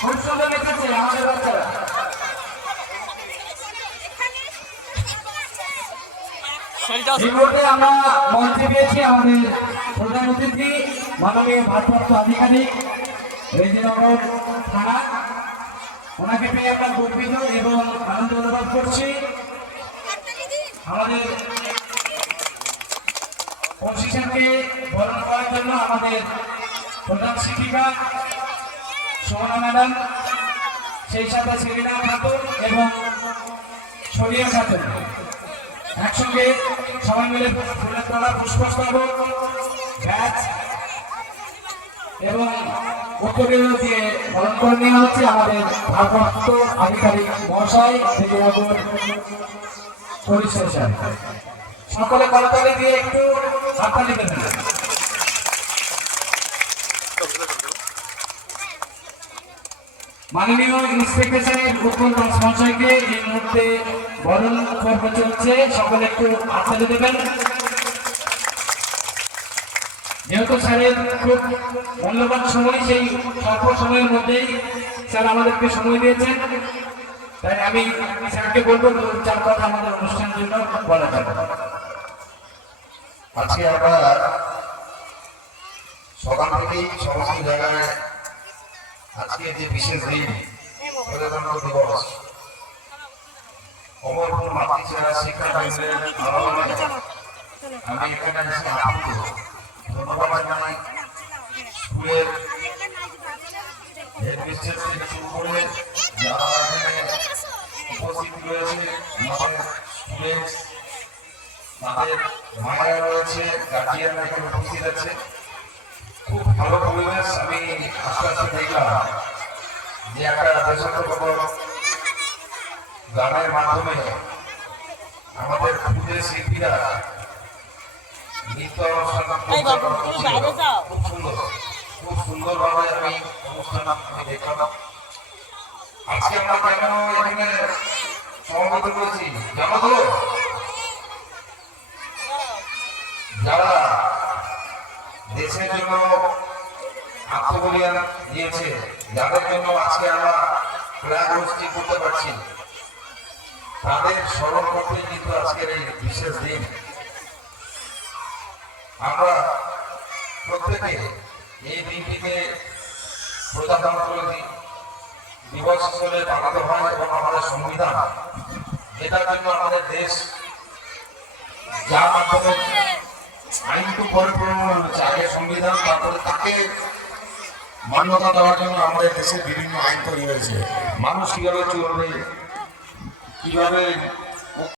খুব সুন্দর লিখেছে আমাদের বাচ্চারা। এই মুহূর্তে আমরা মঞ্চে পেয়েছি আমাদের প্রধান অতিথি মাননীয় ভারপ্রাপ্ত আধিকারিক রেজিনগর থানা, ওনাকে পেয়ে আমরা গর্বিত এবং আনন্দ অনুভব করছি। আমাদের প্রশিক্ষণকে বরণ করার জন্য আমাদের প্রধান শিক্ষিকা সুমনা ম্যাডাম, সেই সাথে সেলিনা খাতুন এবং সরিয়া খাতুন একসঙ্গে সবাই মিলে ফুলের তোলা, পুষ্পস্তবক, ব্যাচ এবং উত্তরীয় দিয়ে পালন করে নেওয়া হচ্ছে আমাদের ভারপ্রাপ্ত আধিকারিক মহাশয় রেজিনগর পুলিশ স্টেশন। সকলে করতালি দিয়ে একটু হাততালি দেবেন। মাননীয় ইন্সপেক্টর সাহেব উৎপল দাস মহাশয়কে এই মুহূর্তে বরণ পর্ব চলছে, সকলে একটু হাততালি দেবেন। যেহেতু স্যারের খুব মূল্যবান সময়, সেই স্বল্প সময়ের মধ্যেই স্যার আমাদেরকে সময় দিয়েছেন, তাই আমি স্যারকে বলবো দু চার কথা আমাদের অনুষ্ঠানের জন্য বলা যাবে। আজকে আমরা সকাল থেকেই সমস্ত জায়গায় আজকে যে বিশেষ দিন প্রজাতন্ত্র দিবস, অমরপুর মাতৃছেড়া শিক্ষা কেন্দ্রের আহ্বানে আমি এখানে এসে আপ্লুত। ধন্যবাদ জানাই স্কুলের হেডমিস্ট্রেস থেকে শুরু করে যারা এখানে উপস্থিত রয়েছে, আমাদের স্টুডেন্টস, তাদের মায়েরা রয়েছে, গার্জিয়ানরা এখানে উপস্থিত আছে। খুব ভালো পরিবেশ। আমি আস্তে আস্তে দেখলাম যে একটা দেশাত্মবোধক গানের মাধ্যমে আমাদের ক্ষুদে শিল্পীরা নৃত্য অনুষ্ঠান খুব সুন্দর, খুব সুন্দরভাবে আমি অনুষ্ঠান আমি দেখলাম। আজকে আমরা কেন এখানে সমবেত করেছি জানো তো? যারা দেশের জন্য আত্মবলিদান দিয়েছে, যাদের জন্য আজকে আমরা ফ্ল্যাগ হোস্টিং করতে পারছি, তাদের স্মরণ করতে কিন্তু আজকের এই বিশেষ দিন। আমরা প্রত্যেকে এই দিনটিকে প্রজাতন্ত্র দিবস হিসেবে পালিত হয় এবং আমাদের সংবিধান, যেটার জন্য আমাদের দেশ যার মাধ্যমে আইনটু পরিপূর্ণ হচ্ছে, আগে সংবিধান, তারপরে তাকে মান্যতা দেওয়ার জন্য আমাদের দেশে বিভিন্ন আইন তৈরি হয়েছে। মানুষ কিভাবে চলবে, কিভাবে